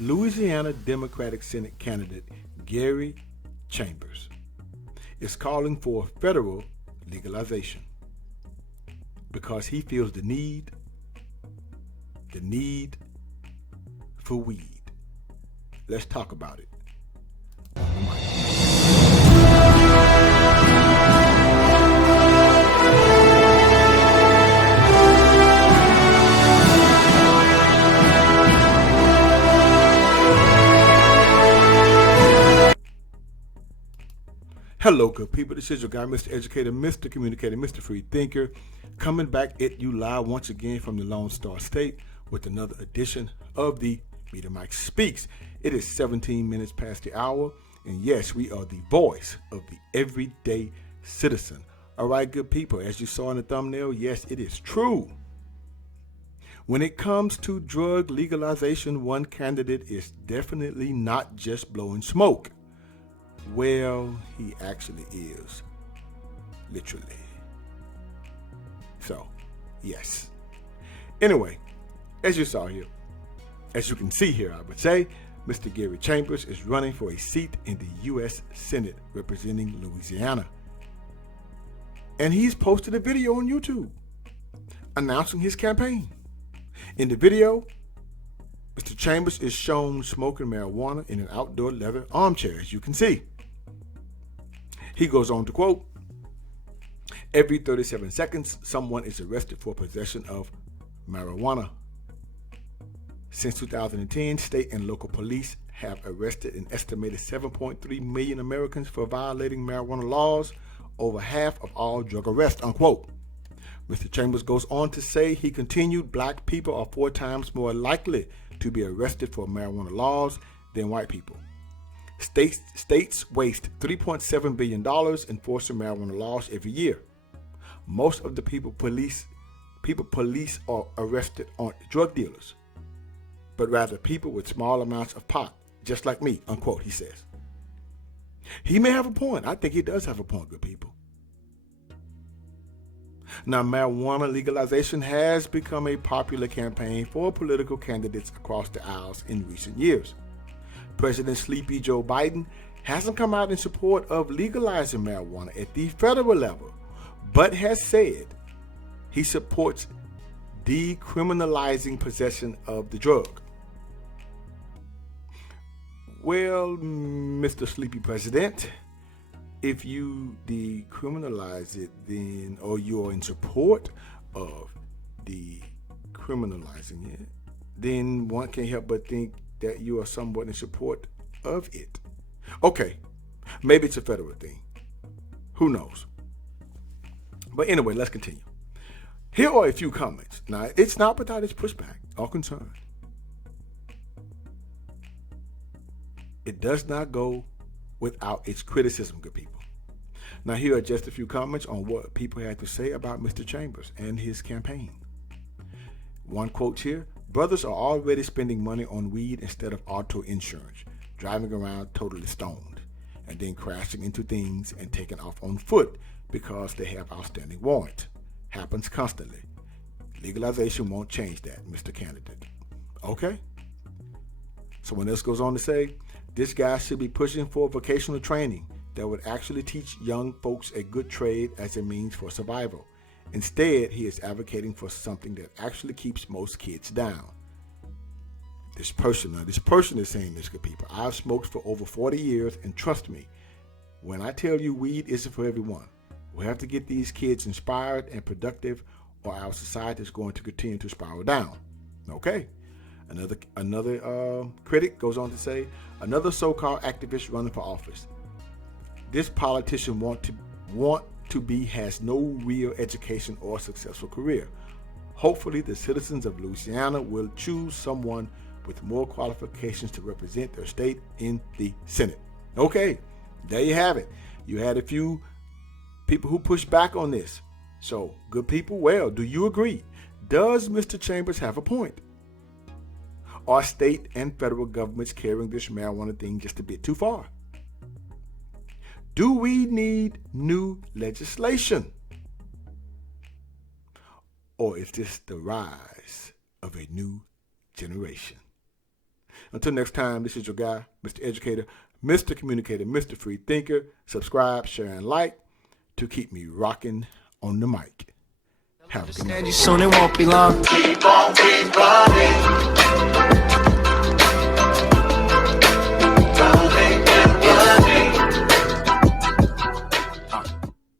Louisiana Democratic Senate candidate Gary Chambers is calling for federal legalization because he feels the need for weed. Let's talk about it on the mic. Hello, good people. This is your guy, Mr. Educator, Mr. Communicator, Mr. Free Thinker, coming back at you live once again from the Lone Star State with another edition of the Meter Mike Speaks. It is 17 minutes past the hour, and yes, we are the voice of the everyday citizen. All right, good people, as you saw in the thumbnail, yes, it is true. When it comes to drug legalization, one candidate is definitely not just blowing smoke. Well, he actually is, literally. So, yes. Anyway, as you saw here, as you can see here, I would say, Mr. Gary Chambers is running for a seat in the U.S. Senate representing Louisiana. And he's posted a video on YouTube announcing his campaign. In the video, Mr. Chambers is shown smoking marijuana in an outdoor leather armchair, as you can see. He goes on to quote, "Every 37 seconds, someone is arrested for possession of marijuana. Since 2010, state and local police have arrested an estimated 7.3 million Americans for violating marijuana laws, over half of all drug arrests," unquote. Mr. Chambers goes on to say, he continued, "Black people are 4 times more likely to be arrested for marijuana laws than white people. States waste $3.7 billion enforcing marijuana laws every year. Most of the people police are arrested aren't drug dealers, but rather people with small amounts of pot, just like me," unquote, he says. He may have a point. I think he does have a point, good people. Now, marijuana legalization has become a popular campaign for political candidates across the aisles in recent years. President Sleepy Joe Biden hasn't come out in support of legalizing marijuana at the federal level, but has said he supports decriminalizing possession of the drug. Well, Mr. Sleepy President, if you decriminalize it, then, or you are in support of decriminalizing it, then one can't help but think that you are somewhat in support of it. Okay, maybe it's a federal thing. Who knows? But anyway, let's continue. Here are a few comments. Now, it's not without its pushback or concern. It does not go without its criticism, good people. Now, here are just a few comments on what people had to say about Mr. Chambers and his campaign. One quote here: "Brothers are already spending money on weed instead of auto insurance, driving around totally stoned, and then crashing into things and taking off on foot because they have outstanding warrants. Happens constantly. Legalization won't change that, Mr. Candidate." Okay? Someone else goes on to say, "This guy should be pushing for vocational training that would actually teach young folks a good trade as a means for survival. Instead, he is advocating for something that actually keeps most kids down." This person is saying this, good people. "I've smoked for over 40 years, and trust me, when I tell you weed isn't for everyone, we have to get these kids inspired and productive, or our society is going to continue to spiral down." Okay. Another critic goes on to say, "Another so-called activist running for office. This politician has no real education or successful career. Hopefully the citizens of Louisiana will choose someone with more qualifications to represent their state in the Senate." Okay, there you have it. You had a few people who pushed back on this. So, good people, well, do you agree? Does Mr. Chambers have a point? Are state and federal governments carrying this marijuana thing just a bit too far? Do we need new legislation? Or is this the rise of a new generation? Until next time, this is your guy, Mr. Educator, Mr. Communicator, Mr. Free Thinker. Subscribe, share, and like to keep me rocking on the mic. Have a good night. Soon it won't be long. Keep on, keep running.